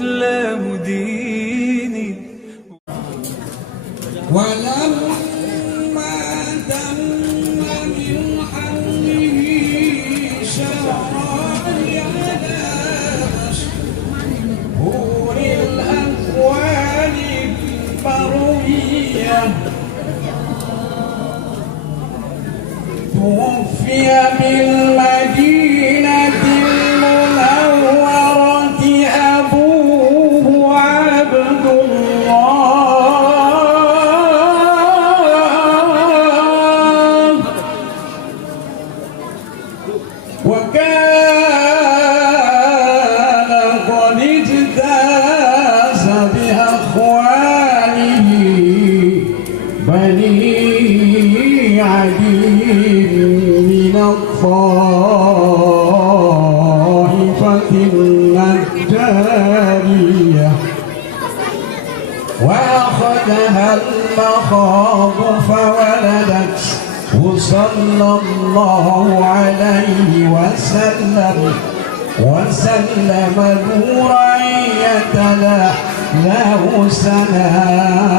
والإسلام ديني. ولما تم من حمله شرعي على مشهور الأقوال المروية توفي بالمدينة المنورة أبوه عبد الله، وكان قد اجتاز بأخوانه بني عدي من الطائفة النجارية، وأخذها المخاض فولدت صلى الله عليه وسلم نورا يتلألأ سناه.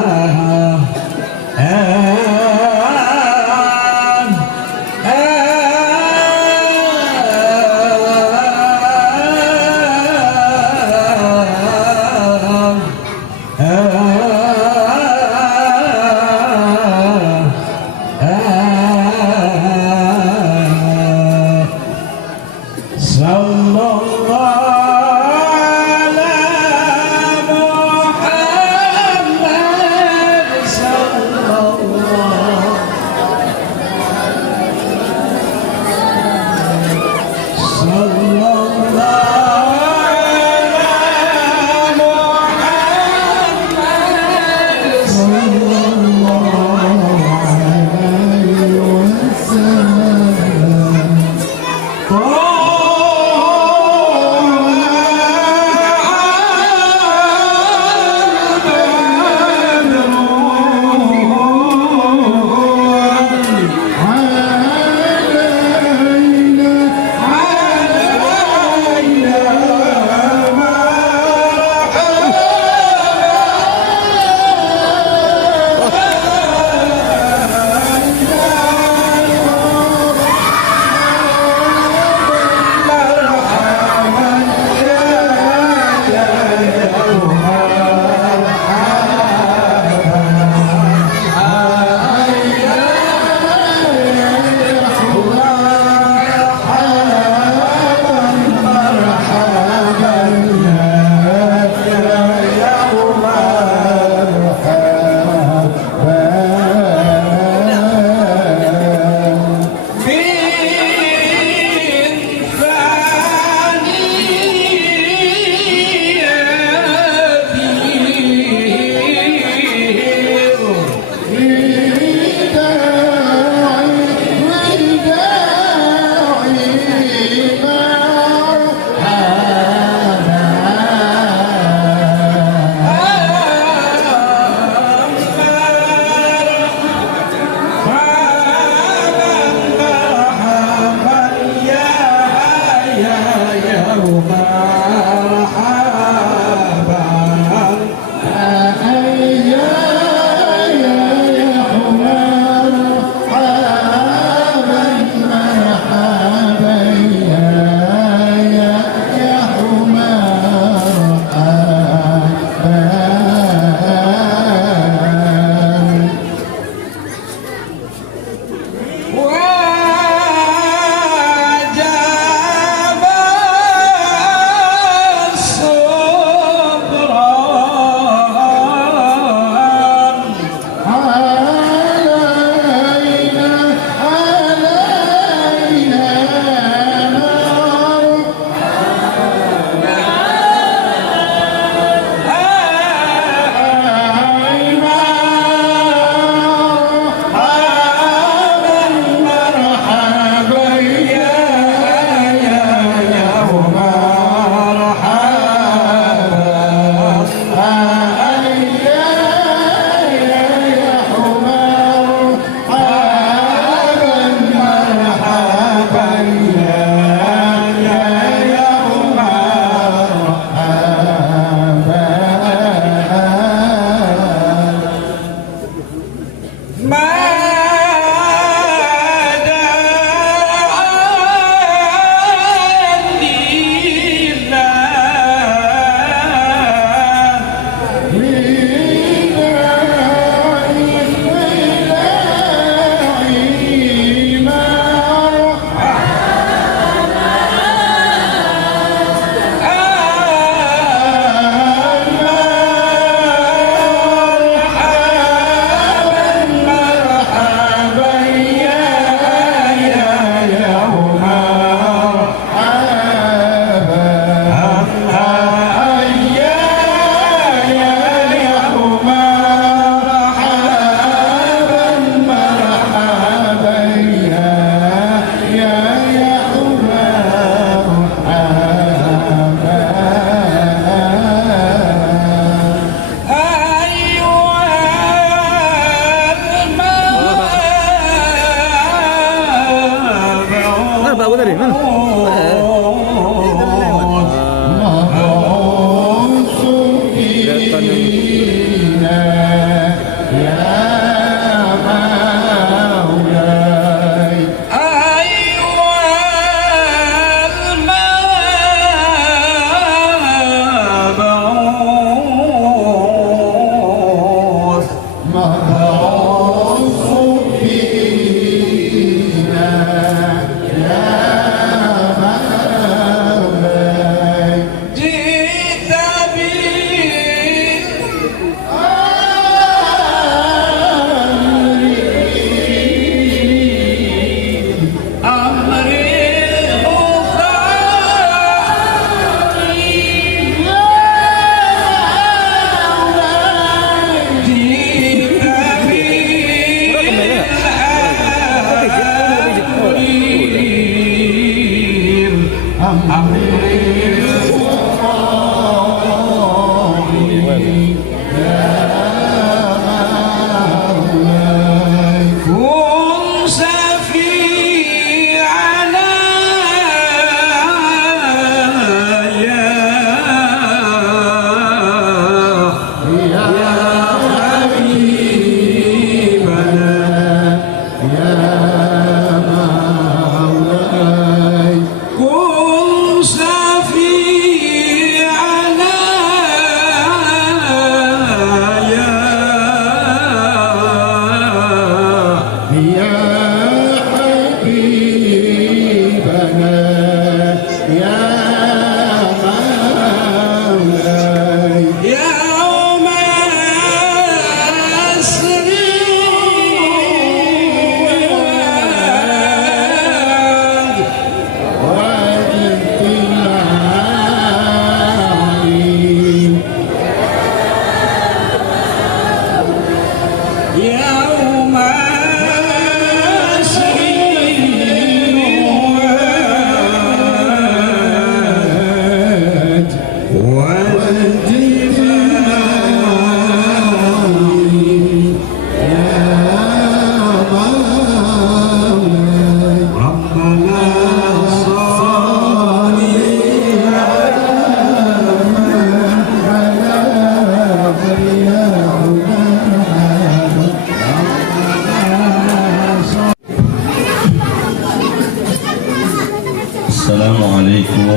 Assalamualaikum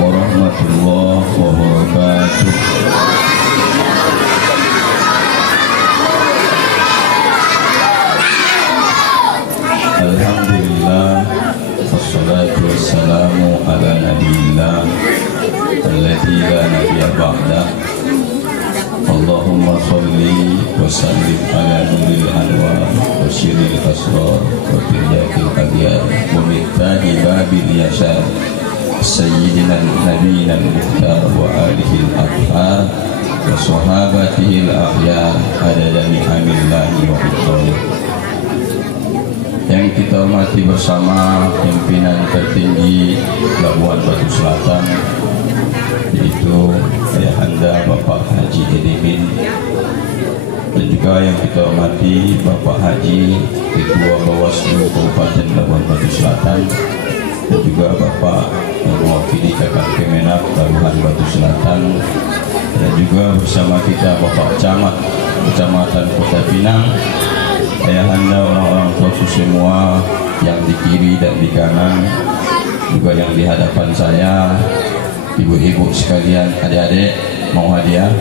warahmatullahi wabarakatuh. Alhamdulillah, wassalatu wassalamu ala nabiyillah alladzi la nabiyya ba'da. Allahumma sholli wa sallim ala nuril anwar wa syiril asrar wa tiryakil adiyar wa mittahi babil yasar sayyidina nabiyina al-mukhtar wa alihi al-athar wa sahabatihi al-akhyar adada ni'amillahi wa ikhwani. Yang kita hormati bersama pimpinan tertinggi Labuan Batu Selatan, yaitu Ayahanda Bapak Haji Edimin, dan juga yang kita hormati Bapak Haji Ketua Bawaslu Kabupaten Labuan Batu Selatan, dan juga Bapak yang mewakili Kakak Kemenak Labuan Batu Selatan, dan juga bersama kita Bapak Camat Kecamatan Kota Pinang, Ayahanda orang-orang tua semua yang di kiri dan di kanan, juga yang di hadapan saya, ibu-ibu sekalian, adik-adik, mau hadiah?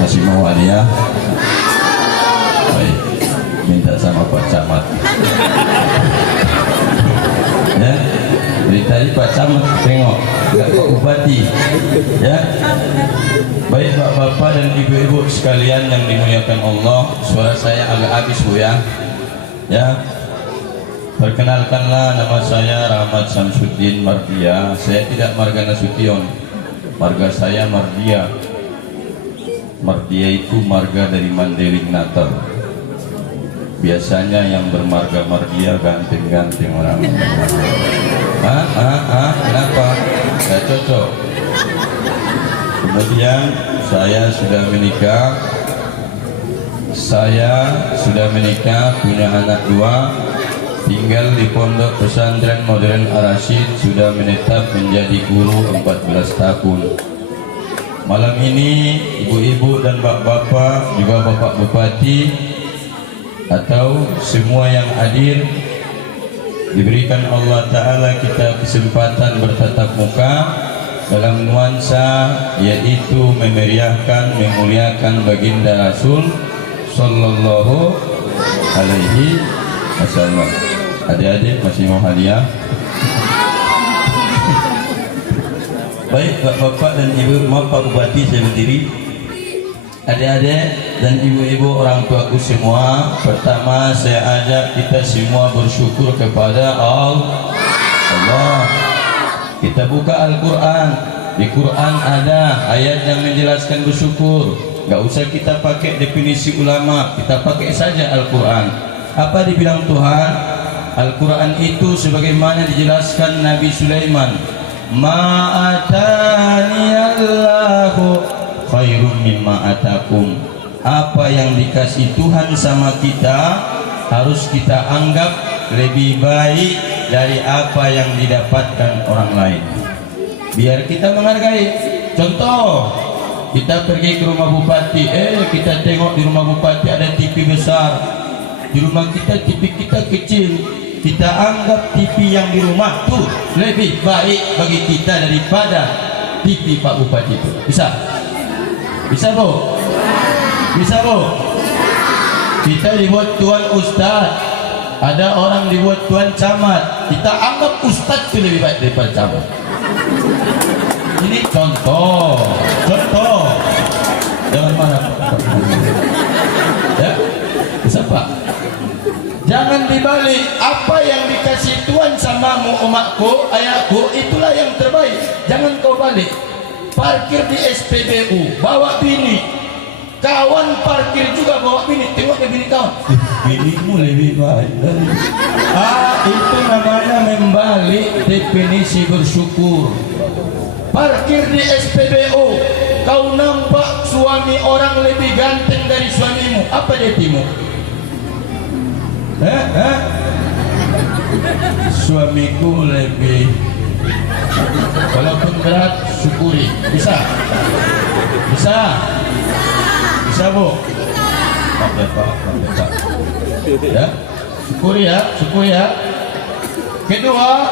Masih mau hadiah? Baik, minta sama Pak Camat. Ya, dari tadi Pak Camat tengok, Pak Bupati. Ya, baik Bapak-bapak dan ibu-ibu sekalian yang dimuliakan Allah, suara saya agak habis Bu ya. Ya. Perkenalkanlah, nama saya Rahmat Samsuddin Mardia. Saya tidak Marga Nasution, marga saya Mardia. Mardia itu marga dari Mandailing Natal. Biasanya yang bermarga Mardia ganteng-ganteng orang. Kenapa? Gak cocok. Kemudian saya sudah menikah, punya anak 2. tinggal di Pondok Pesantren Modern Ar-Rasyid, sudah menetap menjadi guru 14 tahun. Malam ini ibu-ibu dan bapak-bapak, juga bapak bupati atau semua yang hadir, diberikan Allah Ta'ala kita kesempatan bertatap muka dalam nuansa yaitu memeriahkan, memuliakan baginda Rasul Sallallahu Alaihi Wasallam. Adik-adik masih mau hadiah? Baik bapak dan ibu, maaf Pak Bupati saya berdiri. Adik-adik dan ibu-ibu, orang tuaku semua, pertama saya ajak kita semua bersyukur kepada Allah. Kita buka Al-Quran. Di Quran ada ayat yang menjelaskan bersyukur. Gak usah kita pakai definisi ulama, kita pakai saja Al-Quran. Apa dibilang Tuhan? Al-Quran itu sebagaimana dijelaskan Nabi Sulaiman, ma'ataniyallahu khairum mimma atakum. Apa yang dikasih Tuhan sama kita harus kita anggap lebih baik dari apa yang didapatkan orang lain. Biar kita menghargai. Contoh, kita pergi ke rumah bupati, kita tengok di rumah bupati ada TV besar, di rumah kita TV kita kecil. Kita anggap TV yang di rumah tuh lebih baik bagi kita daripada TV Pak Bupati itu. Bisa? Bisa Bu? Bisa Bu? Kita dibuat tuan ustaz, ada orang dibuat tuan camat, kita anggap ustaz itu lebih baik daripada camat. Ini contoh. Jangan marah Pak. Ya? Bisa Pak? Jangan dibalik. Apa yang dikasih Tuhan samamu, umatku, ayahku, itulah yang terbaik. Jangan kau balik. Parkir di SPBU, bawa bini. Kawan parkir juga bawa bini. Tengok ke bini kawan. Binimu lebih baik. Itu namanya membalik definisi bersyukur. Parkir di SPBU, kau nampak suami orang lebih ganteng dari suamimu. Apa jadimu? Suamiku lebih, walaupun berat syukuri. Bisa? Bisa? Bisa Bu? Pak. Ya, syukuri ya. Kedua,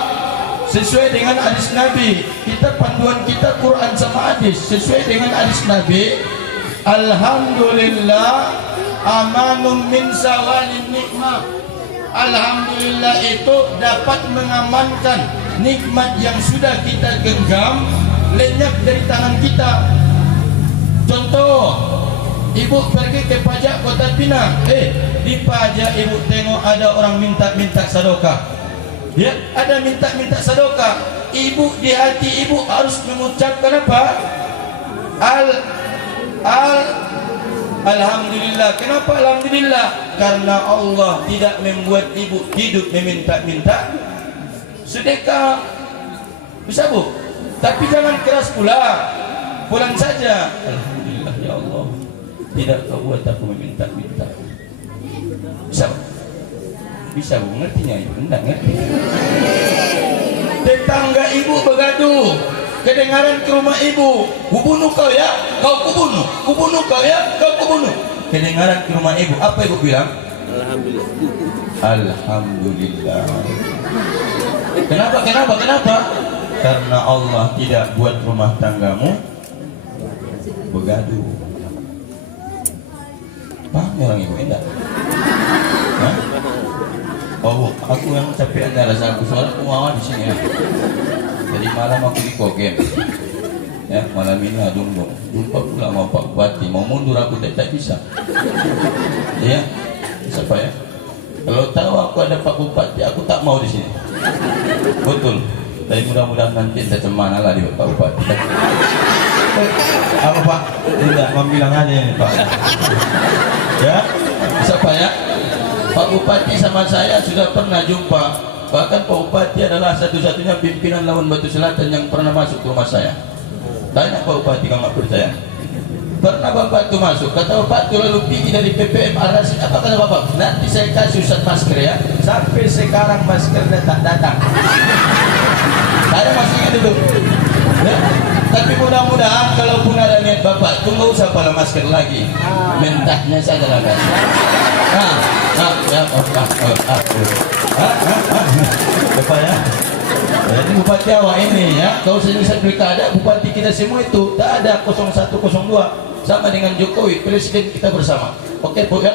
sesuai dengan hadis Nabi. Kita panduan kita Quran sama hadis. Sesuai dengan hadis Nabi, alhamdulillah amanun min zawalin nikmah. Alhamdulillah itu dapat mengamankan nikmat yang sudah kita genggam lenyap dari tangan kita. Contoh, ibu pergi ke pajak Kota Pinang, di pajak ibu tengok ada orang minta sedekah. Ya, ada minta sedekah. Ibu di hati ibu harus mengucapkan apa? Alhamdulillah. Kenapa alhamdulillah? Karena Allah tidak membuat ibu hidup meminta-minta sedekah. Bisa Bu? Tapi jangan keras pula. Pulang saja. Alhamdulillah ya Allah, tidak kau buat aku meminta-minta. Bisa Bu? Bisa Bu? Ngertinya ya? Enggak ngerti. Tetangga ibu begaduh, kedengaran ke rumah ibu, kubunuh kau ya, kau kubunuh kau ya, kau kubunuh. Kedengaran ke rumah ibu, apa ibu bilang? Alhamdulillah. Kenapa? Karena Allah tidak buat rumah tanggamu begaduh. Paham orang ibu enggak? Oh, aku yang capek anda rasa aku soalnya aku mau di sini ya. Jadi malam aku di Kogen. Ya, malam ini adung dong. Jumpa pula mau Pak Bupati, mau mundur aku tak bisa. Ya, siapa ya? Kalau tahu aku ada Pak Bupati, aku tak mau di sini. Betul. Tapi mudah-mudahan nanti saya cemana lah di Pak Bupati. Apa Pak? Tidak, membilang aja ini Pak. Ya, siapa ya? Pak Bupati sama saya sudah pernah jumpa. Bahkan Pak Bupati adalah satu-satunya pimpinan Labuan Batu Selatan yang pernah masuk ke rumah saya. Tanya Pak Bupati kalau nggak percaya. Pernah bapak tuh masuk, kata bapak tuh lalu pergi dari PPM Ar-Rasyid. Apa kata bapak? Nanti saya kasih Ustaz masker ya. Sampai sekarang maskernya tak datang. Saya masih ingat dulu ya? Tapi mudah-mudahan kalaupun ada niat bapak itu nggak usah pada masker lagi, mentahnya saja lah kan. Bapak ya, ini bupati awak ini ya, kalau saya pilkada bupati kita semua itu tak ada 0102 sama dengan Jokowi, presiden kita bersama. Oke Bu ya.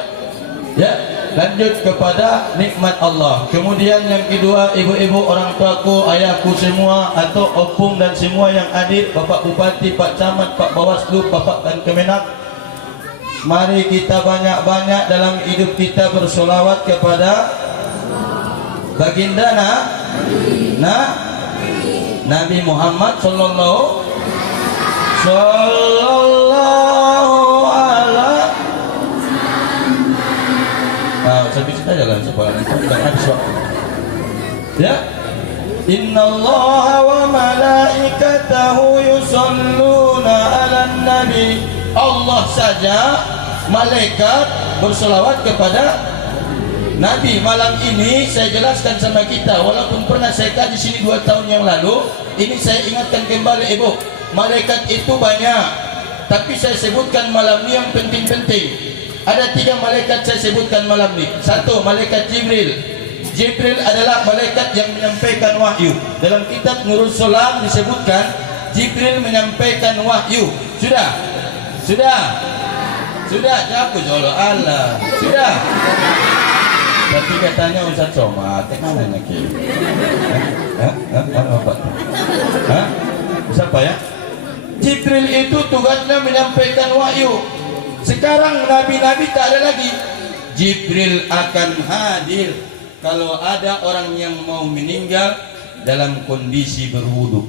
Ya, lanjut kepada nikmat Allah. Kemudian yang kedua, ibu-ibu, orang tuaku, ayahku semua atau opung dan semua yang hadir, Bapak Bupati, Pak Camat, Pak Bawaslu, Bapak dan Kemenak. Mari kita banyak-banyak dalam hidup kita bersolawat kepada baginda Nabi Muhammad sallallahu alaihi. Saya bisa aja lah supaya tidak habis waktu. Ya, Innallaha wa malaikatahu yusalluna 'alan nabi. Allah saja, malaikat bersolawat kepada Nabi. Malam ini saya jelaskan sama kita, walaupun pernah saya kaji sini 2 tahun yang lalu, ini saya ingatkan kembali ibu. Malaikat itu banyak, tapi saya sebutkan malam ini yang penting-penting. Ada 3 malaikat saya sebutkan malam ini. 1, malaikat Jibril. Jibril adalah malaikat yang menyampaikan wahyu. Dalam kitab Nurul Solam disebutkan Jibril menyampaikan wahyu. Sudah. Jawab jolo Allah. Sudah. Tapi katanya Ustaz Somad, mana lagi? Siapa ya? Jibril itu tugasnya menyampaikan wahyu. Sekarang nabi-nabi tak ada lagi. Jibril akan hadir kalau ada orang yang mau meninggal dalam kondisi berwudu.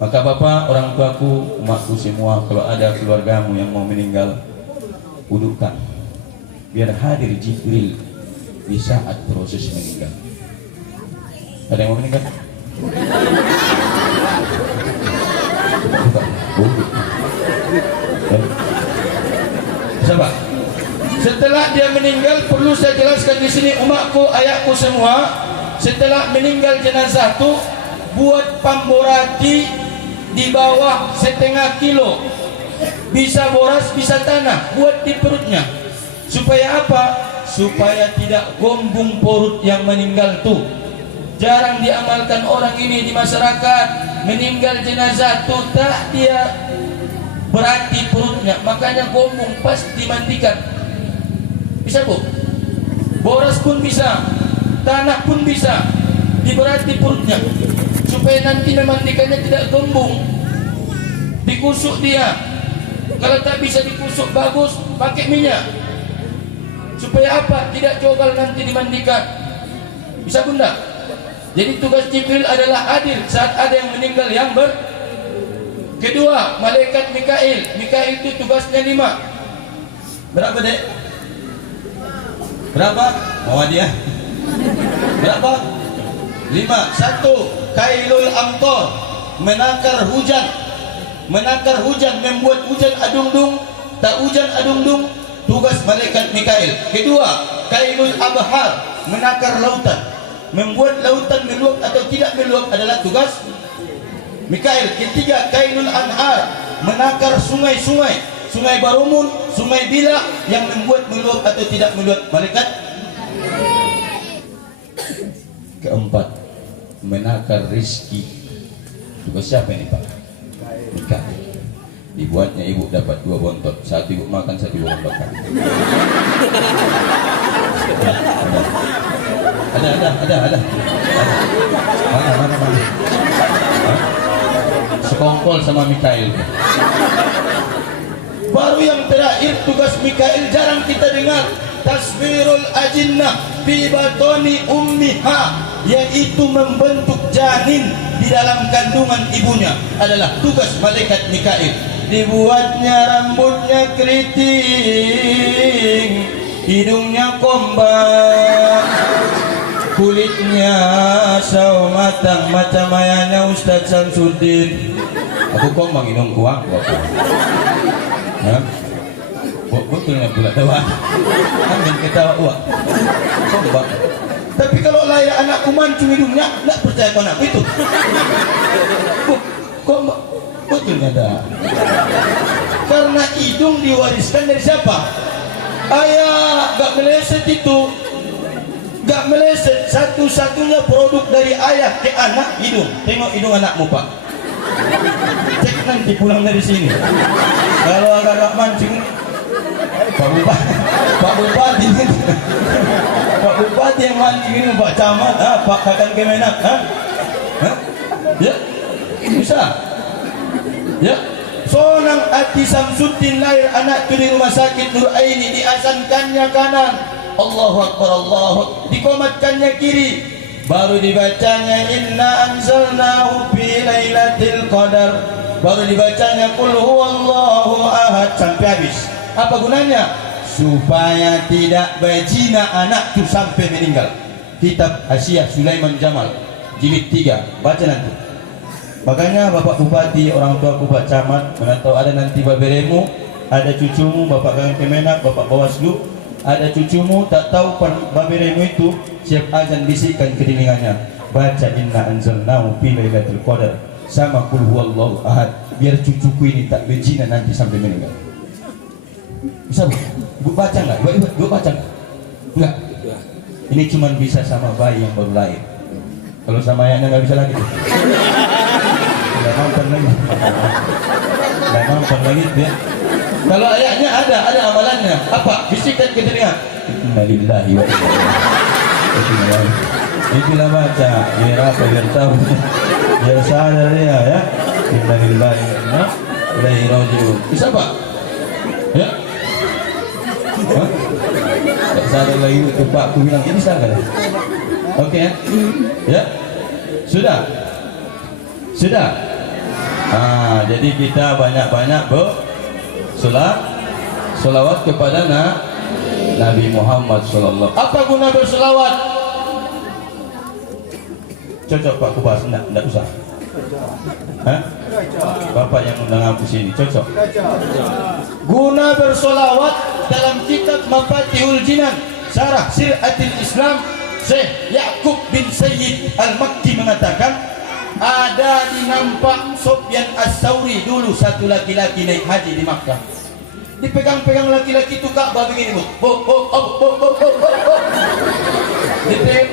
Maka bapak, orang tuaku, umatku semua, kalau ada keluargamu yang mau meninggal, wudukan. Biar hadir Jibril di saat proses meninggal. Ada yang mau meninggal? Sahabat, setelah dia meninggal, perlu saya jelaskan di sini umatku, ayahku semua, setelah meninggal jenazah itu buat pamborati di bawah 1/2 kilo, bisa boras, bisa tanah, buat di perutnya. Supaya apa? Supaya tidak gombung perut yang meninggal tuh. Jarang diamalkan orang ini di masyarakat. Meninggal jenazah tuh tak dia berarti perutnya, makanya gombung pas dimandikan. Bisa bu? Boras pun bisa, tanah pun bisa, diberati perutnya, supaya nanti memandikannya tidak gombung. Dikusuk dia. Kalau tak bisa dikusuk bagus, pakai minyak. Supaya apa? Tidak cogal nanti dimandikan. Bisa bunda? Jadi tugas Jibril adalah hadir saat ada yang meninggal yang Kedua, malaikat Mikail. Mikail itu tugasnya 5. Berapa dek? Berapa? Mau dia? Berapa? 5. 1. Kailul amtor, menakar hujan. Menakar hujan, membuat hujan adung-dung. Tak hujan adung-dung, tugas malaikat Mikail. Kedua, kailul abhar, menakar lautan. Membuat lautan meluap atau tidak meluap adalah tugas Mikail. Ketiga, kailul anhar, menakar sungai-sungai, sungai Barumun, sungai Bila yang membuat meluap atau tidak meluap, malaikat. Keempat, menakar rizki. Tugas siapa ini Pak? Mikail. Dibuatnya ibu dapat 2 bontot, 1 ibu makan, 1 ibu makan. Ada. Mana? Sekongkol sama Mikail. Baru yang terakhir, tugas Mikail jarang kita dengar, tasbirul ajinnah fi batoni ummiha, yaitu membentuk janin di dalam kandungan ibunya, adalah tugas malaikat Mikail. Dibuatnya rambutnya keriting, hidungnya kombak, kulitnya sawo matang macam ayahnya Ustaz Samsudin. Aku kok manginung kuang bapak. Hah? Betul nggak pula tawa? Ambil ketawa uak. Sombak. Tapi kalau layak anakku mancung hidungnya, nggak percaya kau anak itu. Kok betul nggak ada? Karena hidung diwariskan dari siapa? Ayah, gak meleset itu. Gak meleset. Satu-satunya produk dari ayah ke anak hidung. Tengok hidung anakmu pak. Cek nanti pulang dari sini. Kalau agak mancing, Pak Bupati, Pak Bupati yang mancing ini, Pak Camat, Pak Kakang Kemenak, ya, bisa, ya. Seorang Ati Samsuddin lahir anak di rumah sakit Nur Aini, diasankannya kanan, Allahu Akbar, Allahu Akbar, dikomatkannya kiri, baru dibacanya inna anzalnahu fi lailatul qadar, baru dibacanya qul huwallahu ahad sampai habis. Apa gunanya? Supaya tidak berzina anak itu sampai meninggal. Kitab Hasyiah Sulaiman Jamal jilid 3, baca nanti. Makanya Bapak Bupati, orang tua Bapak Camat, mengatau ada nanti baberemu, ada cucumu, Bapak Kakang Kemenak, Bapak Bawaslu, ada cucumu tak tahu baberemu itu siap azan bisikkan ke telingannya, baca inna anzalnahu fi lailatul qadar sama qul huwallahu ahad, biar cucuku ini tak berzina nanti sampai meninggal. Bisa bu baca nggak? Bu baca nggak? Enggak. Ini cuma bisa sama bayi yang baru lahir. Kalau sama ayahnya nggak bisa lagi. Nggak nonton lagi dia. Kalau ayahnya ada amalannya. Apa? Bisikkan ke telinga. Innalillahi wa inna ilaihi raji'un. Itulah baca biar apa, biar tahu, biar sadar dia ya. Innalillahi wa inna ilaihi raji'un. Bisa pak? Ya. Hah? Tak sadar lagi itu pak, aku bilang ini bisa kan? Oke ya? Ya? Sudah? Sudah? Jadi kita banyak-banyak bersolawat kepada Nabi Muhammad SAW. Apa guna bersolawat? Cocok Pak Kubas? Enggak usah. Hah? Bapak yang undang aku sini, cocok. Guna bersolawat dalam kitab Mafatihul Jinan Syarah Siratil Islam, Syekh Ya'qub bin Sayyid Al-Makki mengatakan, ada dinampak Sufyan As-Sauri dulu satu laki-laki naik haji di Makkah. Dipegang-pegang laki-laki itu Ka'bah begini,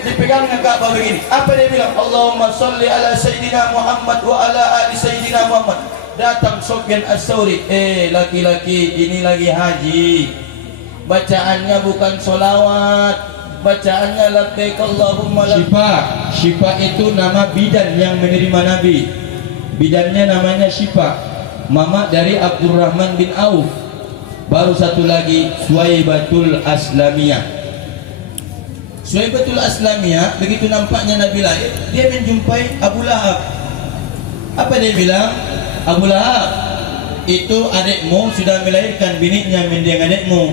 dipegangnya Ka'bah begini. Apa dia bilang? Allahumma sholli ala Sayyidina Muhammad wa ala ali Sayyidina Muhammad. Datang Sufyan As-Sauri, laki-laki ini lagi haji, bacaannya bukan solawat, bacaannya labbaik Allahumma labbaik. Syifa itu nama bidan yang menerima Nabi. Bidannya namanya Syifa, mama dari Abdurrahman bin Auf. Baru satu lagi Suwaibatul Aslamiyah. Suwaibatul Aslamiyah, begitu nampaknya Nabi lahir, dia menjumpai Abu Lahab. Apa dia bilang? Abu Lahab, itu adikmu sudah melahirkan bininya mendiang adikmu.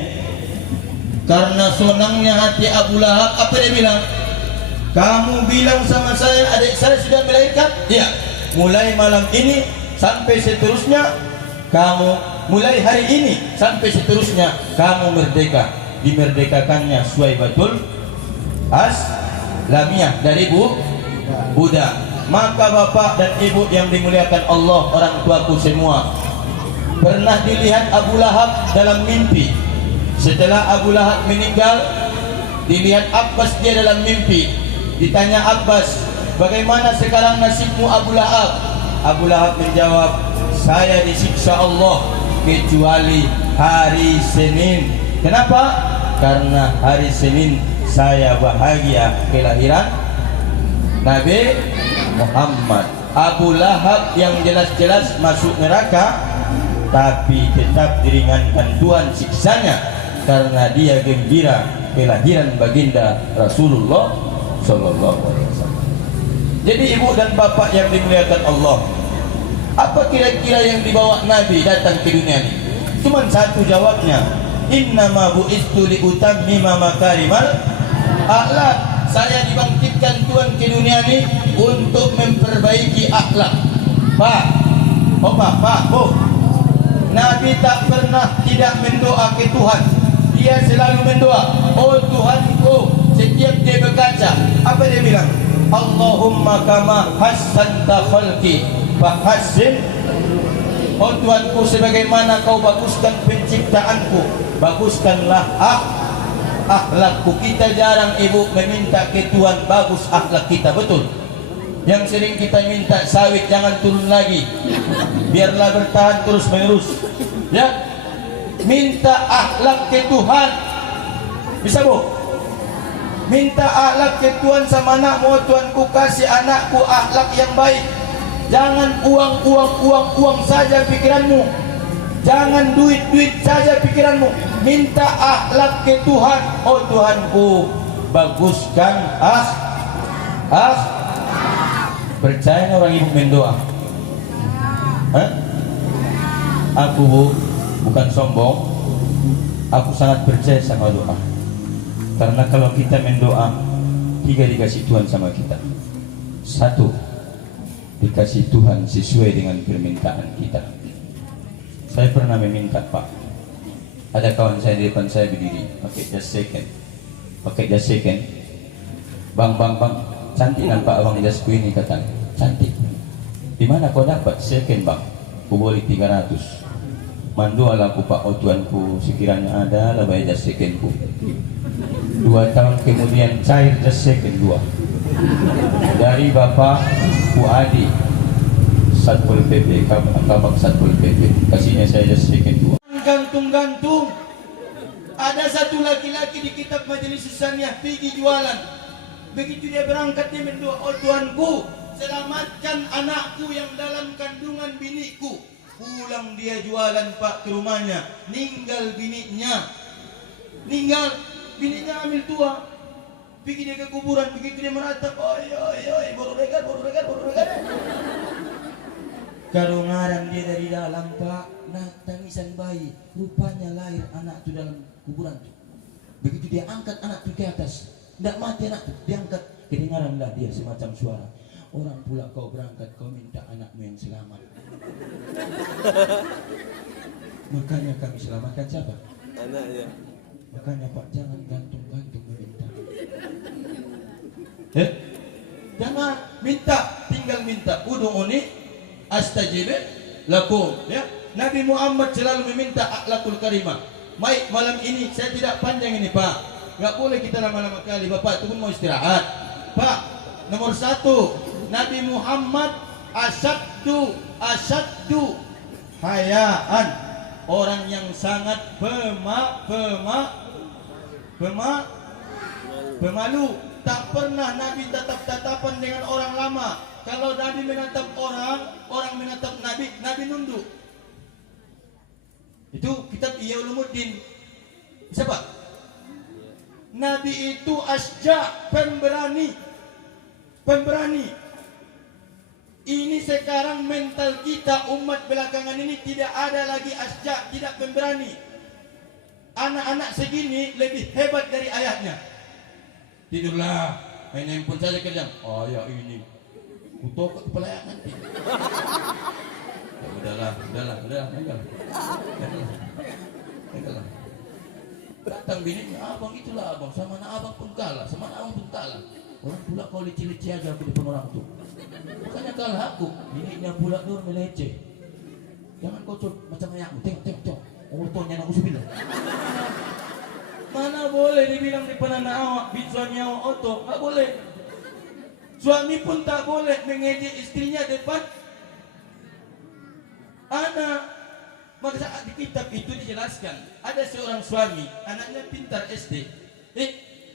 Karena senangnya hati Abu Lahab, apa dia bilang? Kamu bilang sama saya adik saya sudah melahirkan? Iya. Mulai malam ini sampai seterusnya kamu, mulai hari ini sampai seterusnya kamu merdeka. Dimerdekakannya Suwaibatul Aslamiyah dari budak. Maka bapak dan ibu yang dimuliakan Allah, orang tuaku semua, pernah dilihat Abu Lahab dalam mimpi. Setelah Abu Lahab meninggal, dilihat Abbas dia dalam mimpi. Ditanya Abbas, bagaimana sekarang nasibmu Abu Lahab? Abu Lahab menjawab, saya disiksa Allah kecuali hari Senin. Kenapa? Karena hari Senin saya bahagia kelahiran Nabi Muhammad. Abu Lahab yang jelas-jelas masuk neraka, tapi tetap diringankan Tuhan siksanya karena dia gembira kelahiran baginda Rasulullah Sallallahu Alaihi Wasallam. Jadi ibu dan bapak yang dimuliakan Allah, apa kira-kira yang dibawa Nabi datang ke dunia ini? Cuma satu jawabnya, innama bu'istu liutammima makarimal akhlak. Saya dibangkitkan Tuhan ke dunia ini untuk memperbaiki akhlak. Pak, Pak, Bu, Nabi tak pernah tidak mendoa ke Tuhan. Dia selalu mendoa, oh Tuhanku. Setiap dia berkaca, apa dia bilang? Allahumma kama hassanta khalqi fahassin. Oh Tuhanku, sebagaimana kau baguskan penciptaanku, baguskanlah akhlakku. Kita jarang ibu meminta ke Tuhan bagus akhlak kita, betul? Yang sering kita minta sawit jangan turun lagi, biarlah bertahan terus menerus. Ya, minta akhlak ke Tuhan. Bisa bu? Minta akhlak ke Tuhan sama anakmu. Tuhanku kasih anakku akhlak yang baik. Jangan uang saja pikiranmu. Jangan duit saja pikiranmu. Minta akhlak ke Tuhan. Oh Tuhanku, baguskan percaya orang ibu mendoa? Hah? Aku bu, bukan sombong. Aku sangat percaya sama doa. Karena kalau kita mendoa, 3 dikasih Tuhan sama kita. 1, dikasih Tuhan sesuai dengan permintaan kita. Saya pernah meminta, Pak. Ada kawan saya di depan saya berdiri, pakai jas second. Bang, cantik nampak abang jasku ini, katanya. Cantik. Di mana kau dapat second, bang? Ku boleh 300. Mandoalah ku, Pak. Oh Tuanku, sekiranya ada lah bayar jas secondku. 2 tahun kemudian cair jas second 2 dari Bapak Puadi Satpol PP, Kabak Satpol PP. Kasihnya saya jas second 2. Gantung-gantung. Ada satu laki-laki di kitab Majelis Susaniyah pergi jualan. Begitu dia berangkat, dia mendoa, oh Tuanku, selamatkan anakku yang dalam kandungan biniku. Pulang dia jualan, Pak, ke rumahnya, ninggal bininya. Bininya ambil tua. Pergi dia ke kuburan, begitu dia meratap, oi, baru regat. Kadungaran dia dari dalam, Pak, nah tangisan bayi. Rupanya lahir anak itu dalam kuburan itu. Begitu dia angkat anak itu ke atas, tidak mati anak itu, diangkat. Kedengaranlah dia semacam suara, orang pula kau berangkat, kau minta anakmu yang selamat. Makanya kami selamatkan siapa? Anaknya. Makanya Pak, jangan gantung-gantung meminta. Jangan minta, tinggal minta. Ud'uni astajib lakum. Ya, Nabi Muhammad selalu meminta akhlakul karimah. Baik, malam ini saya tidak panjang ini, Pak. Enggak boleh kita lama-lama kali. Bapak itu pun mau istirahat. Pak, nomor 1, Nabi Muhammad asyaddu hayaan. Orang yang sangat pemalu. Tak pernah Nabi tatap-tatapan dengan orang lama. Kalau Nabi menatap orang menatap Nabi, Nabi nunduk. Itu kitab Ihya Ulumuddin. Bisa Pak? Nabi itu asja, pemberani. Ini sekarang mental kita umat belakangan ini tidak ada lagi asja, tidak pemberani. Anak-anak segini lebih hebat dari ayahnya. Tidurlah, main handphone saja kerja. Oh ya ini, kutok kepala ayah nanti. Ya, udahlah, enggak. Datang bininya, abang itulah abang, sama anak abang pun kalah, sama anak abang pun kalah. Orang pula kau leceh-leceh aja aku depan orang tu. Bukannya kalah aku, bininya pula nur meleceh. Jangan kau macam ayahmu, tengok. Ortonya nak usubillah. Mana boleh dibilang depan anak awak, suami awak oto, tak boleh. Suami pun tak boleh mengejek istrinya depan anak. Maka di kitab itu dijelaskan, ada seorang suami, anaknya pintar SD.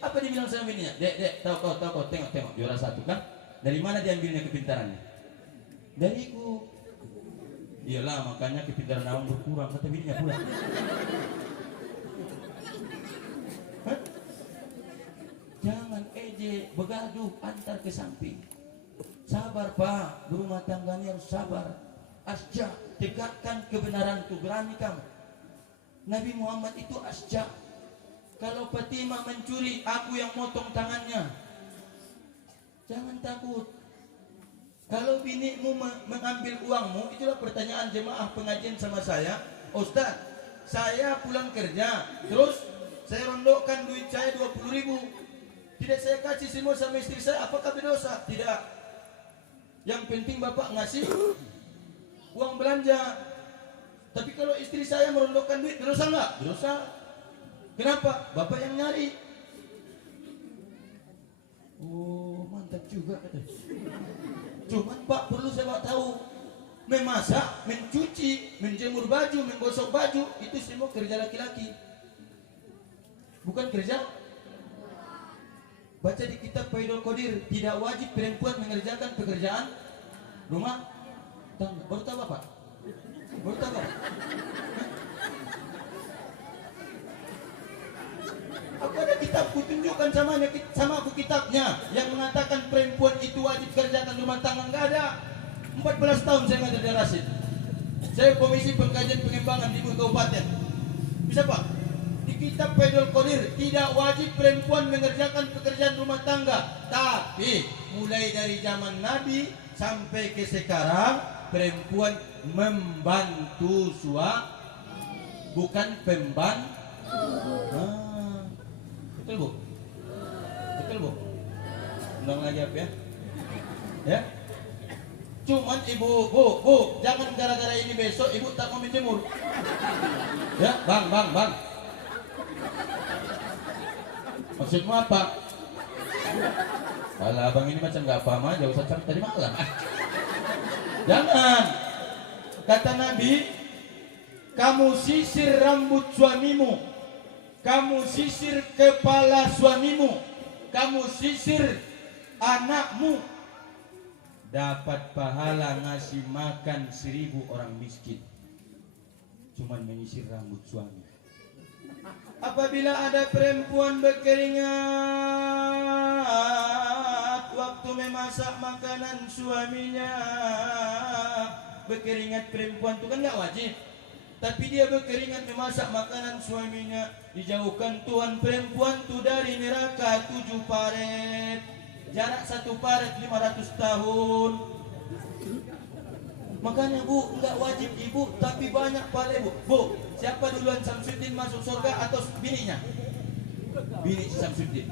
Apa dibilang sama bininya? Dek, tahu kau, tengok, juara 1 kan? Dari mana dia ambilnya kepintarannya? Dariku. Iyalah, makanya kepintaran awak berkurang, kata bininya pula. Jangan ejek, begaduh, antar ke samping. Sabar Pak, berumah tangganya harus sabar. Asja, tegakkan kebenaran itu, berani kamu. Nabi Muhammad itu asja. Kalau Fatimah mencuri, aku yang motong tangannya. Jangan takut. Kalau binimu mengambil uangmu, itulah pertanyaan jemaah pengajian sama saya. Ustaz, saya pulang kerja, terus saya rondokkan duit saya 20.000. Tidak saya kasih semua sama istri saya, apakah berdosa? Tidak. Yang penting bapak ngasih uang belanja. Tapi kalau istri saya merondokkan duit, berdosa enggak? Berdosa. Kenapa? Bapak yang nyari. Oh, mantap juga katanya. Cuman Pak perlu saya tahu, memasak, mencuci, menjemur baju, menggosok baju, itu semua kerja laki-laki. Bukan kerja. Baca di kitab Faidul Qadir, tidak wajib perempuan mengerjakan pekerjaan rumah tangga. Baru tahu Bapak? Baru tahu Bapak? Aku ada kitab, kutunjukkan sama aku kitabnya yang mengatakan perempuan itu wajib kerjakan rumah tangga. Enggak ada. 14 tahun saya ngajar di Rasid. Saya komisi pengkajian pengembangan di kabupaten. Bisa Pak? Di kitab Faidul Qadir tidak wajib perempuan mengerjakan pekerjaan rumah tangga. Tapi mulai dari zaman Nabi sampai ke sekarang perempuan membantu suami, bukan pembantu. Betul Bu? Betul Bu? Undang lagi apa ya? Ya? Cuman ibu, bu, jangan gara-gara ini besok ibu tak mau menjemur. Ya, bang. Maksudmu apa? Kalau abang ini macam gak paham aja, usah cari tadi malam. Jangan. Kata Nabi, kamu sisir rambut suamimu, kamu sisir kepala suamimu, kamu sisir anakmu, dapat pahala ngasih makan 1000 orang miskin. Cuman menyisir rambut suami. Apabila ada perempuan berkeringat waktu memasak makanan suaminya, berkeringat perempuan itu kan gak wajib, tapi dia berkeringat memasak makanan suaminya, dijauhkan Tuhan perempuan itu dari neraka 7 paret. Jarak 1 paret 500 tahun. Makanya Bu, enggak wajib ibu, tapi banyak pahala Bu. Bu, siapa duluan Samsudin masuk surga atau bininya? Bini Samsudin.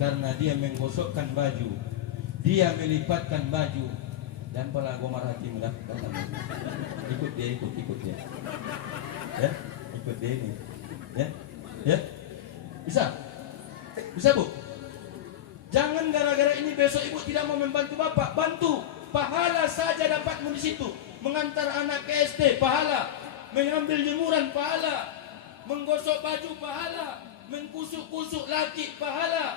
Karena dia menggosokkan baju, dia melipatkan baju. Dan pala gomar hati mudah datang. Ikut dia. Ya, ikut dia ini. Ya. Bisa Bu? Jangan gara-gara ini besok ibu tidak mau membantu bapak, bantu. Pahala saja dapatmu di situ. Mengantar anak ke SD, pahala. Mengambil jemuran, pahala. Menggosok baju, pahala. Mengkusuk-kusuk laki, pahala.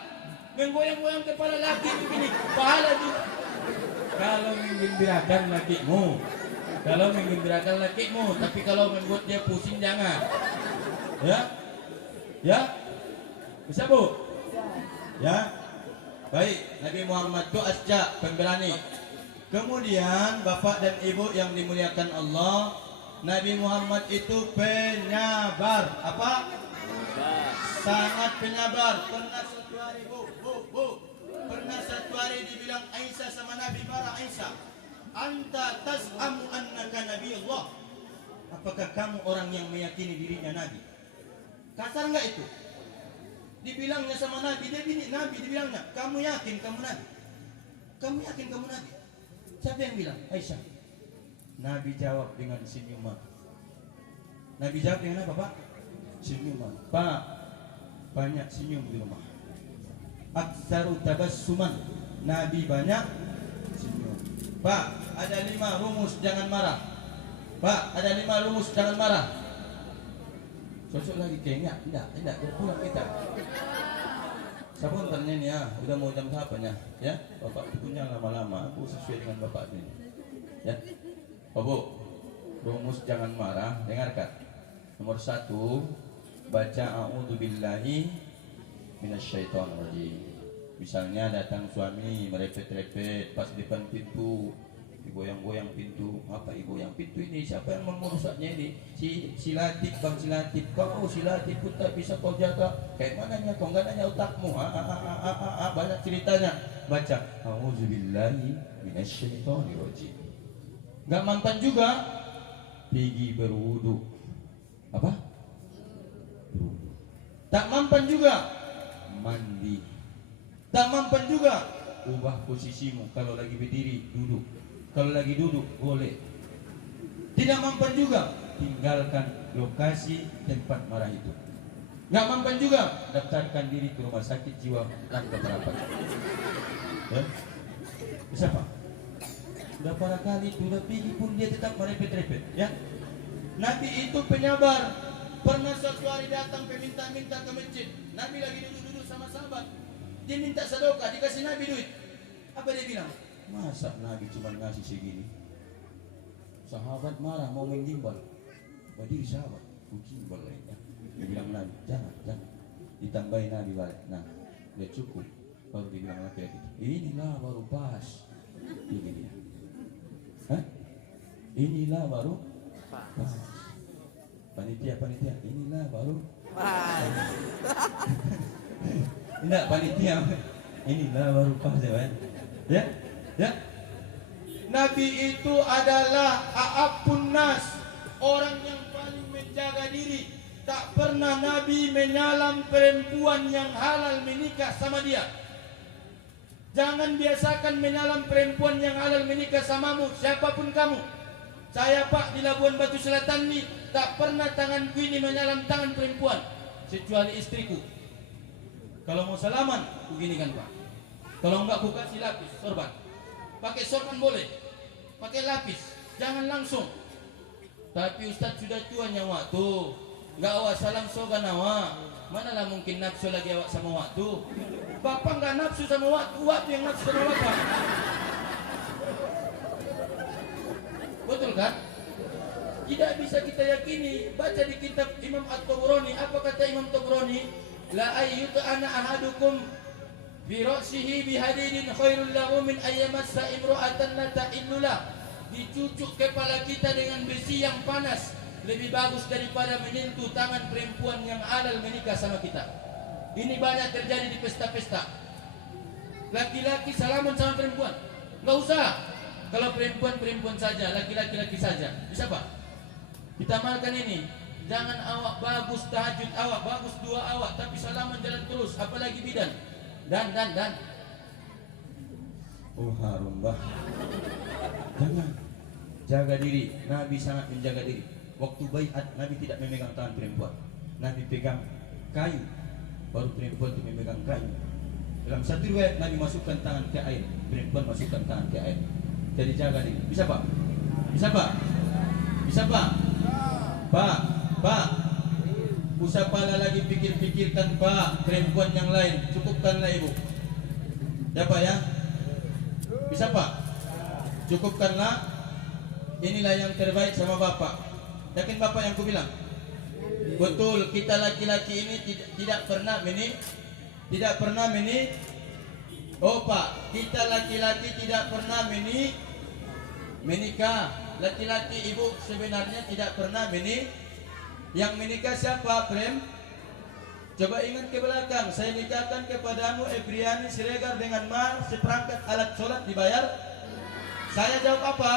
Menggoyang-goyang kepala laki begini, pahala juga. Kalau menggembirakan lakimu, tapi kalau membuat dia pusing jangan. Ya, bisa Bu? Ya, baik. Nabi Muhammad itu asja, pemberani. Kemudian Bapak dan Ibu yang dimuliakan Allah, Nabi Muhammad itu penyabar. Apa? Sangat penyabar. Pernah satu hari pernah satu hari dibilang Aisyah sama Nabi, marah Aisyah, anta tas'amu annaka Nabi Allah. Apakah kamu orang yang meyakini dirinya Nabi? Kasar enggak itu? Dibilangnya sama Nabi, dia bini Nabi, dibilangnya, kamu yakin kamu Nabi? Kamu yakin kamu Nabi? Siapa yang bilang? Aisyah. Nabi jawab dengan senyuman. Nabi jawab dengan apa Pak? Senyuman. Pak, banyak senyum di rumah. Aktsaru tabassuman. Nabi banyak senyum. Pak, ada 5 rumus jangan marah. Pak, ada 5 rumus jangan marah. Cocok lagi kayaknya. Tidak, pulang kita. Sabun tanya nih ya, udah mau jam berapanya? Ya, Bapak punya lama-lama, aku sesuai dengan Bapak ini. Ya, Bu, rumus jangan marah, dengarkan. Nomor 1, baca a'udzubillahi minasyaitonirrajim. Misalnya datang suami merepet-repet pas depan pintu, digoyang-goyang pintu. Apa goyang pintu ini? Siapa yang merusaknya ini? Si Latif, Bang si Latif. Kau si Latif pun tak bisa kau jaga. Kayak mananya kau, enggak nanya otakmu. Banyak ceritanya. Baca a'udzubillahi minasyaitonirrajim. Enggak mantan juga. Pergi berwudu. Apa? Duduk. Tak mampan juga mandi. Tak mampan juga ubah posisimu. Kalau lagi berdiri duduk, kalau lagi duduk boleh. Tidak mampan juga tinggalkan lokasi tempat marah itu. Nggak mampan juga daftarkan diri ke rumah sakit jiwa langkah berapa? Ya? Bisa Pak? Sudah para kali sudah pergi pun dia tetap merepet-repet. Ya? Nabi itu penyabar. Pernah suatu hari datang minta-minta ke masjid. Nabi lagi duduk-duduk sama sahabat. Dia minta sedekah, dikasih Nabi duit. Apa dia bilang? Masa Nabi cuma ngasih segini? Sahabat marah mau main gimbal. Berdiri sahabat, gimbal lainnya. Dia bilang Nabi, jangan. Ditambahin Nabi balik. Nah, udah cukup. Baru dia bilang laki-laki, inilah baru pas. Ini dia. Hah? Inilah baru pas. Panitia, inilah baru pas. Enggak, panitia. Inilah baru pas ya. Ya. Nabi itu adalah a'abbun nas, orang yang paling menjaga diri. Tak pernah Nabi menyalam perempuan yang halal menikah sama dia. Jangan biasakan menyalam perempuan yang halal menikah samamu, siapapun kamu. Saya Pak di Labuan Batu Selatan nih, tak pernah tanganku ini menyalam tangan perempuan kecuali istriku. Kalau mau salaman, begini kan Pak. Kalau enggak ku kasih lapis, sorban. Pakai sorban boleh, pakai lapis, jangan langsung. Tapi Ustaz sudah tua nyawa tuh, enggak awak salam sogan awak. Manalah mungkin nafsu lagi awak sama waktu. Bapak enggak nafsu sama waktu yang nafsu sama bapak. Betul kan? Tidak bisa kita yakini. Baca di kitab Imam At-Tabrani, apa kata Imam Tabrani? La ayyuta ana ahadukum bi ra'sihi bi hadidin khairul lahu min ayyamassa imra'atan la ta'illulah. Dicucuk kepala kita dengan besi yang panas lebih bagus daripada menyentuh tangan perempuan yang halal menikah sama kita. Ini banyak terjadi di pesta-pesta. Laki-laki salaman sama perempuan. Enggak usah. Kalau perempuan saja, laki-laki saja. Bisa Pak? Kita amalkan ini. Jangan awak bagus tahajud awak, bagus dua awak, tapi salaman jalan terus, apalagi bidan. Dan. Oh harum bah. Jangan. Jaga diri. Nabi sangat menjaga diri. Waktu baiat Nabi tidak memegang tangan perempuan. Nabi pegang kayu. Baru perempuan itu memegang kayu. Dalam satu riwayat Nabi masukkan tangan ke air, perempuan masukkan tangan ke air. Jadi jaga diri. Bisa Pak? Bisa Pak? Bisa Pak? Pak, usah pala lagi pikir-pikirkan Pak, perempuan yang lain, cukupkanlah Ibu. Ya Pak ya? Bisa Pak? Cukupkanlah. Inilah yang terbaik sama Bapak. Yakin Bapak yang ku bilang? Betul, kita laki-laki ini tidak pernah Oh Pak, kita laki-laki tidak pernah menikah. Laki-laki Ibu sebenarnya tidak pernah Yang menikah siapa, Prem? Coba ingat ke belakang. Saya nikahkan kepadamu Ebriani Siregar dengan mahar seperangkat alat sholat dibayar. Saya jawab apa?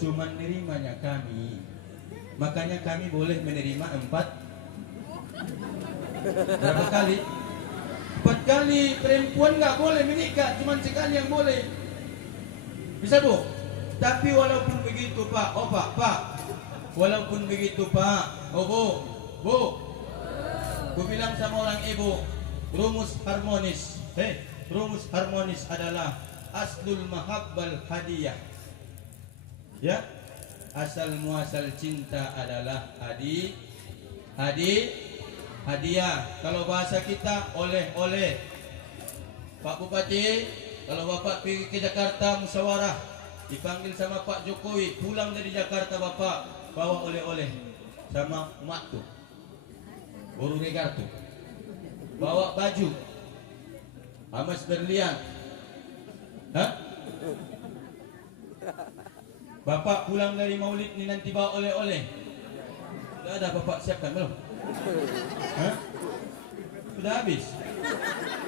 Cuman nerimanya kami. Makanya kami boleh menerima 4. Berapa kali? 4 kali. Perempuan nggak boleh menikah, cuman sekali yang boleh. Bisa Bu? Tapi walaupun begitu Pak, oh Pak, walaupun begitu Pak, oh Bu, ku bilang sama orang Ibu, rumus harmonis adalah aslul mahabbal hadiah. Ya, asal muasal cinta adalah hadiah. Kalau bahasa kita oleh-oleh. Pak Bupati, kalau Bapak pergi ke Jakarta musyawarah, dipanggil sama Pak Jokowi, pulang dari Jakarta Bapak bawa oleh-oleh sama emak tuh, Boru Regar tuh, bawa baju Amas berlian. Bapak pulang dari maulid ini nanti bawa oleh-oleh. Sudah ada Bapak siapkan belum? Sudah habis.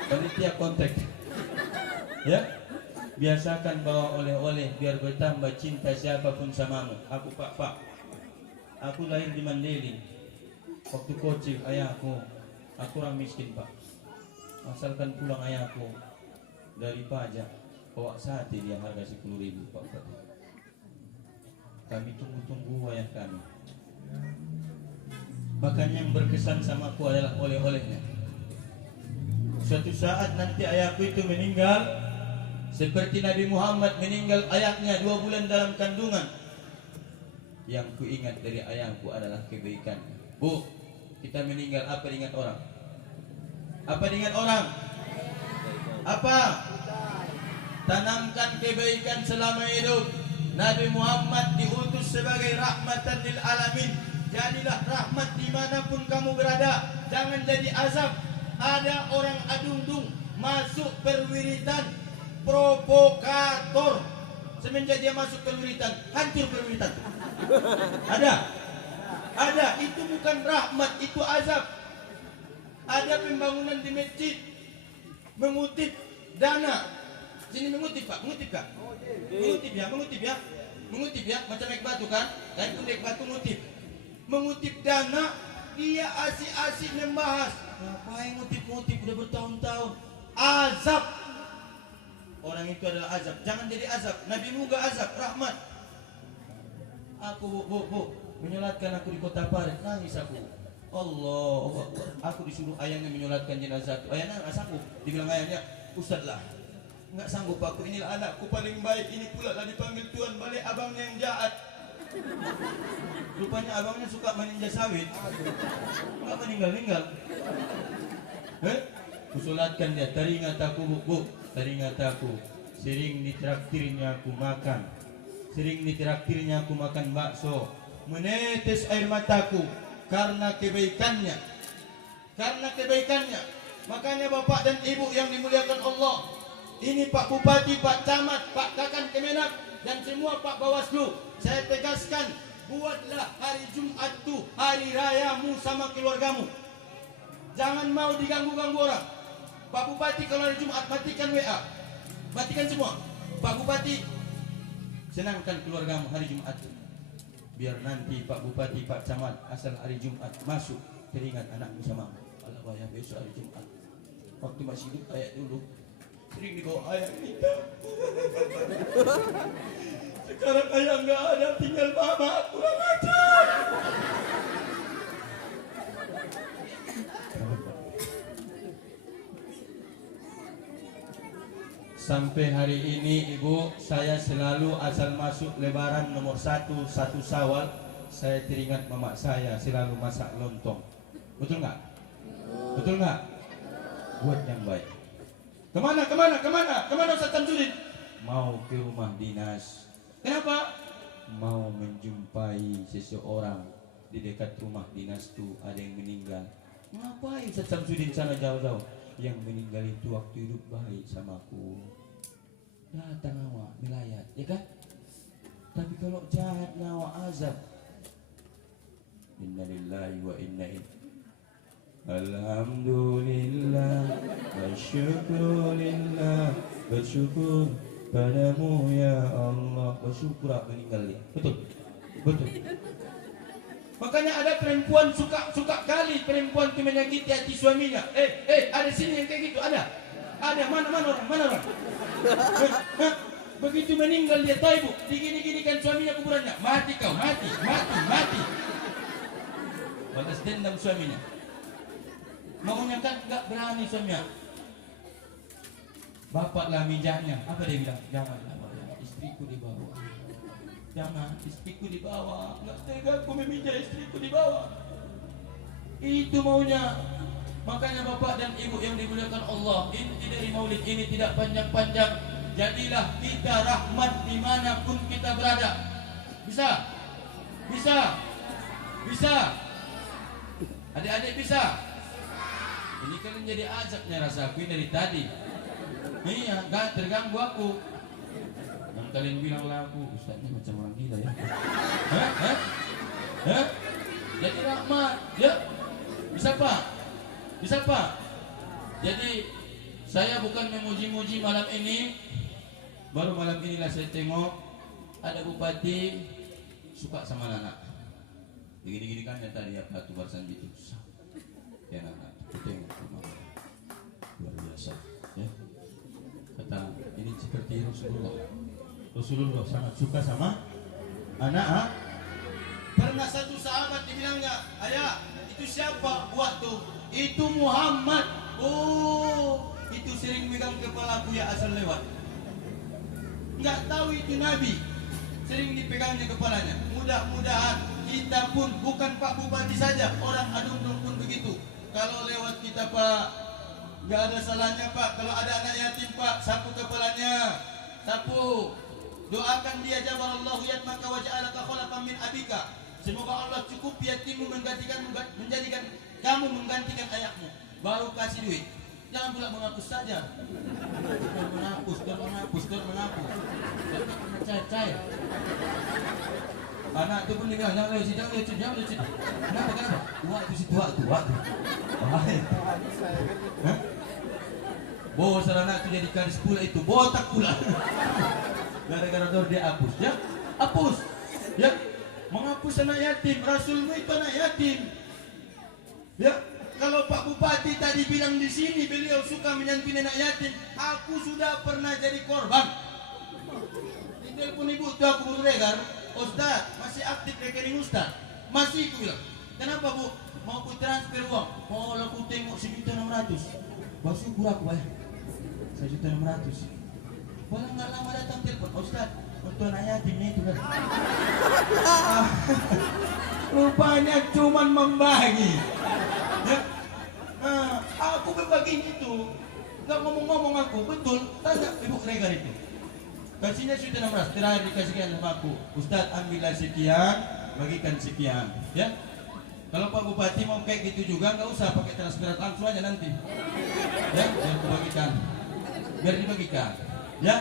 Panitia kontak. Ya, biasakan bawa oleh-oleh biar bertambah cinta siapapun samamu. Aku Pak, Aku lahir di Mandailing. Waktu kecil ayahku, aku orang miskin pak. Asalkan pulang ayahku dari pajak, bawa sate dia harga 10.000 pak Bupati. Kami tunggu-tunggu ayah kami. Makanya yang berkesan sama aku adalah oleh-olehnya. Suatu saat nanti ayahku itu meninggal, seperti Nabi Muhammad meninggal ayahnya 2 bulan dalam kandungan. Yang ku ingat dari ayahku adalah kebaikan. Bu, kita meninggal apa diingat orang? Apa diingat orang? Apa? Tanamkan kebaikan selama hidup. Nabi Muhammad diutus sebagai rahmatan lil alamin. Jadilah rahmat dimanapun kamu berada. Jangan jadi azab. Ada orang adung-dung masuk perwiritan, provokator. Semenjak dia masuk perwiritan, hancur perwiritan. Ada. Itu bukan rahmat, itu azab. Ada pembangunan di masjid, mengutip dana. Sini mengutip pak, mengutip kak. Mengutip ya, macam naik batu kan? Dan pun naik batu ngutip. Mengutip dana, dia asik-asik membahas. Ngapain ngutip-ngutip udah bertahun-tahun? Azab. Orang itu adalah azab. Jangan jadi azab. Nabi Muga azab, rahmat. Aku bu, menyolatkan aku di kota Parit, nangis aku. Allah, aku disuruh ayahnya menyolatkan jenazah itu. Ayahnya nggak sanggup. Dibilang ayahnya, Ustaz lah, nggak sanggup aku. Inilah anakku paling baik. Ini pula lah dipanggil Tuhan, balik abangnya yang jahat. Rupanya abangnya suka meninja sawit. Nggak meninggal. Kusolatkan dia. Teringat aku bu, teringat aku. Sering ditraktirnya aku makan. Sering ditraktirnya aku makan bakso. Menetes air mataku karena kebaikannya. Makanya bapak dan ibu yang dimuliakan Allah, ini Pak Bupati, Pak Camat, Pak Kakan Kemenak, dan semua Pak Bawaslu, saya tegaskan, buatlah hari Jumat itu hari rayamu sama keluargamu. Jangan mau diganggu-ganggu orang. Pak Bupati kalau hari Jumat matikan WA, matikan semua. Pak Bupati, senangkan keluargamu hari Jumat. Biar nanti Pak Bupati, Pak Camat asal hari Jumat masuk, teringat anakmu sama Allah wayah besok hari Jumat. Waktu masih hidup ayah dulu sering dibawa ayah kita. Sekarang ayah nggak ada, tinggal mama, kurang ajar. Sampai hari ini ibu, saya selalu asal masuk lebaran nomor 1 Syawal, saya teringat mama saya selalu masak lontong. Betul nggak? Betul nggak? Buat yang baik. Kemana Ustaz Samsudin? Mau ke rumah dinas. Kenapa? Mau menjumpai seseorang di dekat rumah dinas itu ada yang meninggal. Ngapain Ustaz Samsudin sana jauh-jauh? Yang meninggal itu waktu hidup baik sama aku. Datang awak melayat, ya kan? Tapi kalau jahat nyawa azab. Innalillahi wa inna ilaihi. Alhamdulillah wa syukurillah, bersyukur padamu ya Allah. Bersyukur meninggal dia. Betul. Makanya ada perempuan suka kali perempuan itu menyakiti hati suaminya. Ada sini yang kayak gitu, ada. Mana orang? Begitu meninggal dia tahu ibu, digini-ginikan suaminya kuburannya. Mati kau, mati. Balas dendam suaminya. Maunya kan nggak berani suaminya. Bapaklah mijaknya. Apa dia bilang? Janganlah istriku dibawa. Jangan, istriku dibawa. Nggak tega aku memijak istriku dibawa. Itu maunya. Makanya bapak dan ibu yang dimuliakan Allah, inti dari maulid ini tidak panjang-panjang. Jadilah kita rahmat dimanapun kita berada. Bisa? Adik-adik bisa? Ini kan menjadi azabnya rasaku dari tadi. Iya, gak terganggu aku. Yang kalian bilang lah aku, Ustaznya macam orang gila ya. Hah? Jadi rahmat, ya? Bisa Pak? Jadi saya bukan memuji-muji malam ini. Baru malam inilah saya tengok ada bupati suka sama anak. Gini-gini kan ya tadi apa tuh barisan gitu. Ya anak itu yang luar biasa ya. Kata ini seperti Rasulullah sangat suka sama anak. Pernah satu sahabat dibilangnya, ayah itu siapa buat tuh? Itu Muhammad. Oh, itu sering megang kepala Buya asal lewat. Nggak tahu itu Nabi. Sering dipegangnya kepalanya. Mudah-mudahan kita pun bukan Pak Bupati saja, orang Adung pun begitu. Kalau lewat kita Pak, nggak ada salahnya Pak. Kalau ada anak yatim Pak, sapu kepalanya, sapu. Doakan dia jabarallahu yatmaka wa ja'alaka khalaqan min abika. Semoga Allah cukup yatimmu menjadikan kamu menggantikan ayahmu. Baru kasih duit. Jangan pula menghapus saja. Menghapus. Cair. Anak itu pun bilang, jangan lucu. Kenapa? Tua tuh. Bos anak itu jadi kadis pula itu, botak pula. Gara-gara dia hapus, ya? Hapus, ya? Menghapus anak yatim, Rasulmu itu anak yatim. Ya, kalau Pak Bupati tadi bilang di sini beliau suka menyantuni anak yatim, aku sudah pernah jadi korban. Telepon ibu tuh aku baru dengar, Ustaz masih aktif rekening Ustaz, masih aku bilang. Kenapa Bu? Mau ku transfer uang? Mau aku tengok 1.600.000. Bersyukur aku bayar 1.600.000. Boleh nggak lama datang telepon, Ustaz untuk anak yatimnya itu kan. Rupanya cuman membagi. Ya? Aku berbagi itu, nggak ngomong-ngomong aku, betul. Tanya Ibu Regar itu. Kasihnya 1.600.000, terakhir dikasihkan sama aku. Ustaz ambillah sekian, bagikan sekian. Ya? Kalau Pak Bupati mau kayak gitu juga, nggak usah pakai transfer langsung aja nanti. Ya, biar dibagikan. Biar dibagikan. Ya,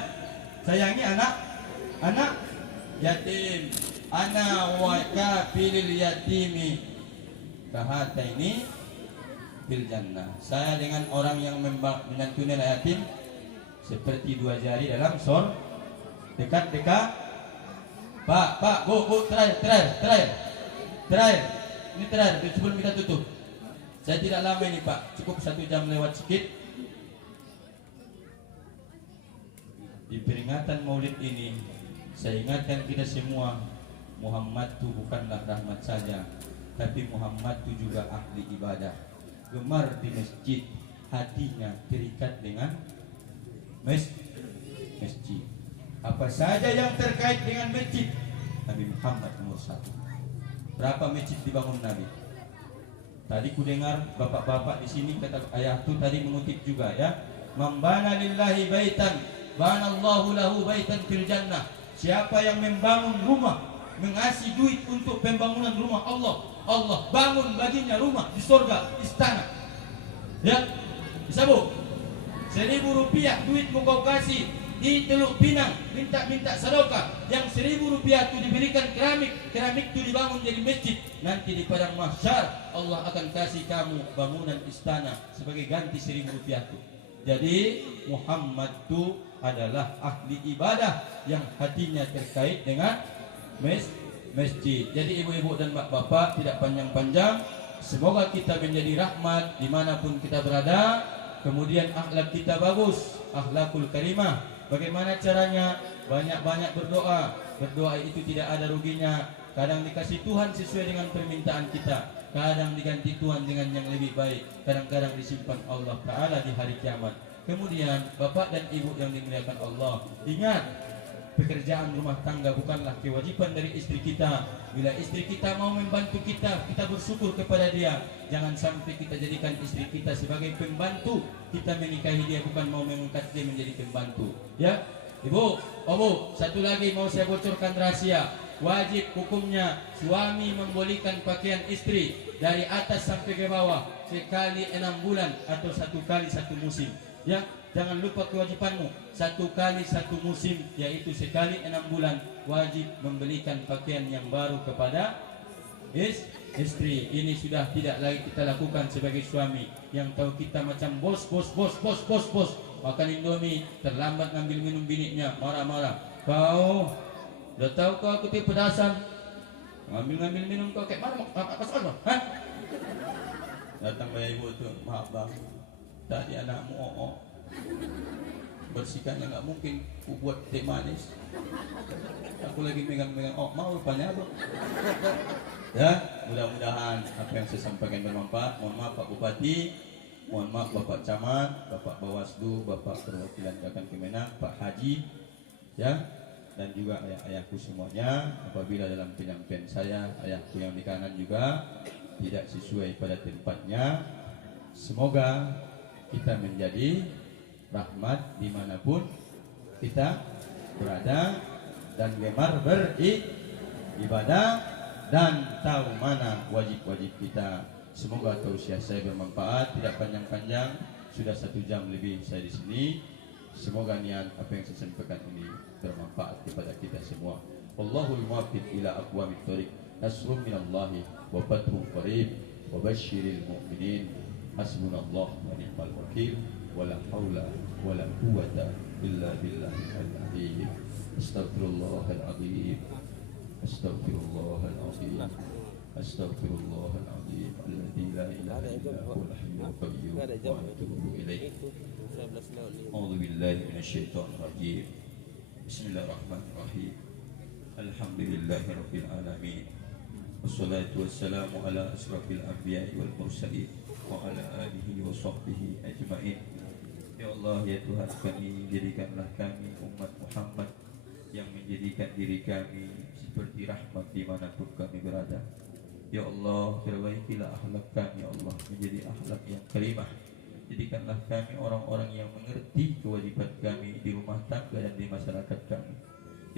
sayangi anak yatim. Ana wa kafilil yatimi kahataini fil jannah. Saya dengan orang yang menyantuni anak yatim seperti dua jari dalam sor. Dekat. Pak, Bu, terakhir. Ini terakhir sebelum kita tutup. Saya tidak lama ini Pak, cukup 1 jam lewat sedikit. Di peringatan Maulid ini, saya ingatkan kita semua, Muhammad itu bukanlah rahmat saja, tapi Muhammad itu juga ahli ibadah. Gemar di masjid, hatinya terikat dengan masjid. Apa saja yang terkait dengan masjid, Nabi Muhammad nomor 1. Berapa masjid dibangun Nabi? Tadi ku dengar bapak-bapak di sini kata ayah tu tadi mengutip juga ya. Membana lillahi baitan, banallahu lahu baitan fil jannah. Siapa yang membangun rumah, mengasih duit untuk pembangunan rumah Allah bangun baginya rumah di surga, istana. Ya, bisa Bu? 1.000 rupiah duitmu kau kasih di Teluk Pinang, minta sedekah. Yang 1.000 rupiah itu diberikan keramik itu dibangun jadi masjid. Nanti di padang mahsyar Allah akan kasih kamu bangunan istana sebagai ganti 1.000 rupiah itu. Jadi Muhammad itu adalah ahli ibadah yang hatinya terkait dengan masjid. Jadi ibu-ibu dan bapak-bapak tidak panjang-panjang. Semoga kita menjadi rahmat dimanapun kita berada. Kemudian akhlak kita bagus, akhlakul karimah. Bagaimana caranya? Banyak-banyak berdoa. Berdoa itu tidak ada ruginya. Kadang dikasih Tuhan sesuai dengan permintaan kita, kadang diganti Tuhan dengan yang lebih baik, kadang-kadang disimpan Allah Ta'ala di hari kiamat. Kemudian bapak dan ibu yang dimuliakan Allah, ingat, pekerjaan rumah tangga bukanlah kewajiban dari istri kita. Bila istri kita mau membantu kita, kita bersyukur kepada dia. Jangan sampai kita jadikan istri kita sebagai pembantu. Kita menikahi dia bukan mau mengangkat dia menjadi pembantu. Ya, ibu, Bu, satu lagi mau saya bocorkan rahasia. Wajib hukumnya suami membolehkan pakaian istri dari atas sampai ke bawah sekali 6 bulan atau 1 kali 1 musim. Ya, jangan lupa kewajibanmu 1 kali 1 musim, yaitu sekali 6 bulan wajib membelikan pakaian yang baru kepada istri. Ini sudah tidak lagi kita lakukan sebagai suami yang tahu kita macam bos makan indomie, terlambat ngambil minum biniknya, marah-marah. Kau udah tahu kau aku pedasan. Ngambil minum kau kayak mana? Apa soal? Hah? Datang bayar ibu tu, maaf bang, tadi anakmu bersihkannya nggak mungkin, ku buat teh manis. Aku lagi megang-megang, mau rupanya apa? Ya, mudah-mudahan apa yang saya sampaikan bermanfaat. Mohon maaf Pak Bupati, mohon maaf Bapak Camat, Bapak Bawaslu, Bapak Perwakilan Dakan Kemenak, Pak Haji, ya, dan juga ayah-ayahku semuanya. Apabila dalam penyampaian saya, ayahku yang di kanan juga tidak sesuai pada tempatnya, semoga kita menjadi rahmat dimanapun kita berada dan gemar beribadah dan tahu mana wajib-wajib kita. Semoga tausiah saya bermanfaat, tidak panjang-panjang, sudah 1 jam lebih saya di sini. Semoga niat apa yang saya sampaikan ini bermanfaat kepada kita semua. Allahul muwaffiq ila aqwamit thoriq. Nasrun minallahi wa fathun qarib wa basyiril mu'minin. Hasbunallah wa ni'mal wakil. Wala haula wala quwwata illa billahil azim. Astaghfirullahal azim. Astaghfirullahal azim. Astaghfirullahal azim alladzi la ilaha illa huwal hayyul qayyum wa atubu ilaih. A'udzu billahi minasyaitonir rajim. Bismillahirrahmanirrahim. Alhamdulillahirabbil alamin. Wassalatu wassalamu ala asrafil anbiya'i wal mursalin wa ala alihi wa sahbihi ajma'in. Ya Allah, ya Tuhan kami, jadikanlah kami umat Muhammad yang menjadikan diri kami seperti rahmat dimanapun kami berada. Ya Allah, perbaikilah akhlak kami, ya Allah, menjadi akhlak yang karimah. Jadikanlah kami orang-orang yang mengerti kewajiban kami di rumah tangga dan di masyarakat kami.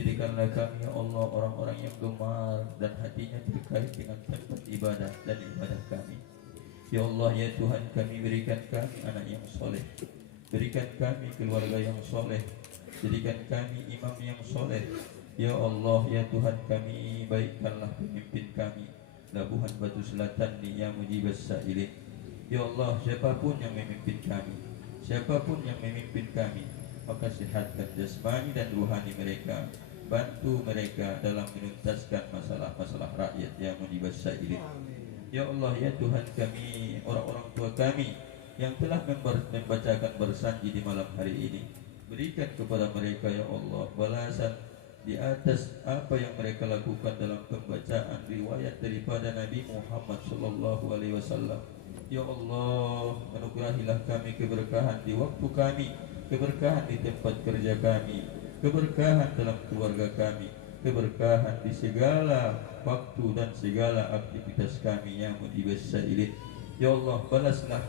Jadikanlah kami, ya Allah, orang-orang yang gemar dan hatinya terkait dengan tempat ibadah dan ibadah kami. Ya Allah, ya Tuhan kami, berikan kami anak yang soleh, berikan kami keluarga yang soleh, jadikan kami imam yang soleh. Ya Allah, ya Tuhan kami, baikkanlah pemimpin kami, Labuhan Batu Selatan ni yang mujibas sa'ilin. Ya Allah, siapapun yang memimpin kami, siapapun yang memimpin kami, maka sihatkan jasmani dan ruhani mereka, bantu mereka dalam menuntaskan masalah-masalah rakyat yang mujibas sa'ilin. Ya Allah, ya Tuhan kami, orang-orang tua kami yang telah membacakan bersanji di malam hari ini, berikan kepada mereka, ya Allah, balasan di atas apa yang mereka lakukan dalam pembacaan riwayat daripada Nabi Muhammad sallallahu alaihi wasallam. Ya Allah, anugerahilah kami keberkahan di waktu kami, keberkahan di tempat kerja kami, keberkahan dalam keluarga kami, keberkahan di segala waktu dan segala aktivitas kami yang mujibas sa'ilin. Ya Allah, balaslah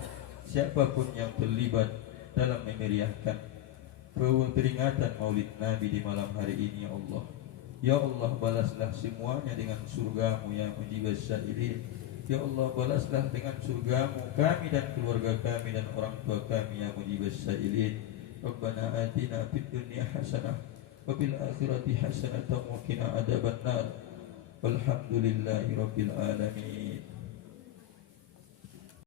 siapapun yang terlibat dalam memeriahkan peringatan Maulid Nabi di malam hari ini, ya Allah. Ya Allah, balaslah semuanya dengan surgamu yang mujibas sa'ilin. Ya Allah, balaslah dengan surgamu kami dan keluarga kami dan orang tua kami yang mujibas sa'ilin. Rabbana atina fid dunya hasanah wa fil akhirati hasanah wa qina adzabannar. Walhamdulillahi rabbil alamin.